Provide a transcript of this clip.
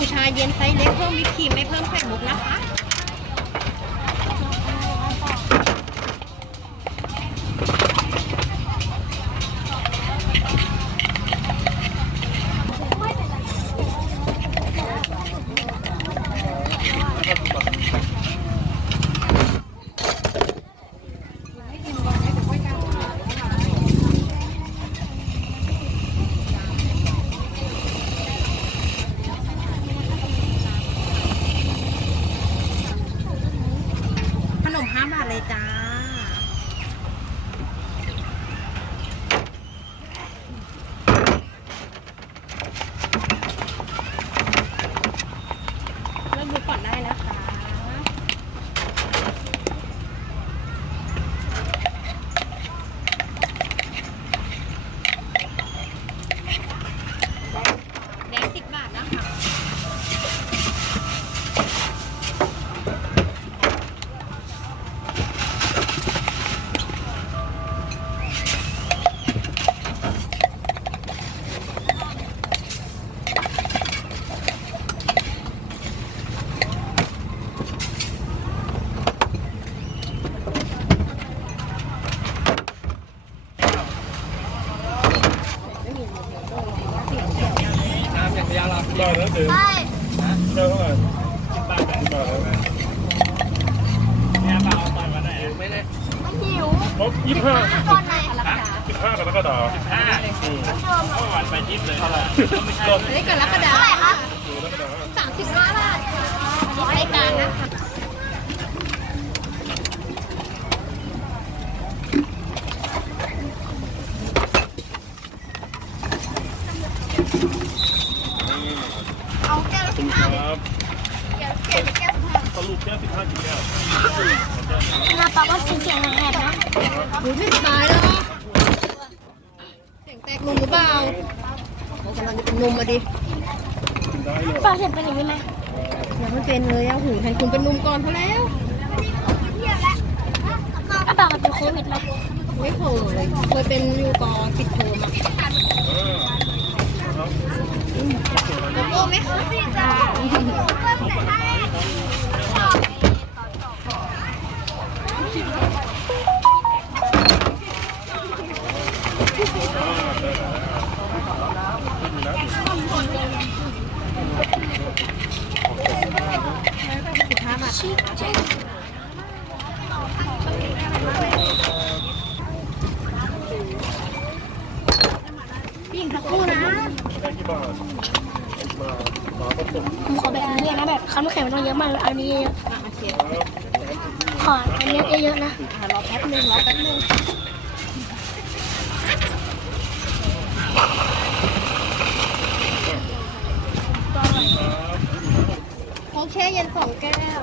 มชาเย็นไซส์เล็กเพิ่มวิปครีมไม่เพิ่มไข่มุกนะคะ ขนมห้าบาทเลยจ้า เริ่มดูก่อนได้นะคะ แดงสิบบาทนะคะ น้ำอย่างเดียวเรา บาทนะเดี๋ยวใช่เท่าไหร่บ้านแบบบาทนะเนี่ยเปล่าตอนวันไหนไม่ได้มันหิวครบยี่สิบห้าตอนไหนสิบห้ากรกฎาคมห้าอืมเมื่อวันไปยิบเลยเท่าไหร่ไม่ใช่อันนี้กรกฎาเท่าไหร่คะดูกรกฎาคมสามสิบห้าบาทนี่ใช้การนะคะ เอาแก้วสิบห้ารับแก้วแก้วแก้วสิบห้าสรุปแค่สิบห้ากี่แก้วมาปาว่าสีเขียวแหบนะหูไม่ตายแล้วเสียงแตกนมหรือเปล่าโอ้กำลังจะเป็นนมมาดิกินได้เลากเห็นเป็นอย่างนี้ไหมยังไม่เป็นเลยอะหูแทนคุณเป็นนมก่อนเขาแล้วก็ปากมันเป็นโควิดไหมไม่เคยเคยเป็นยูกอปิดเทอมอะ ไหมคะสิบห้าบาทพี่หญิงสักครู่นะ ผมขอแบบนี้นะแบบข้าวม่แข็งมันต้องเยอะมากอันนี้ขออันนี้เยอะๆนะอะรอแป๊บนึงรอแป๊บนึงโอเคเย็นสองแก้ว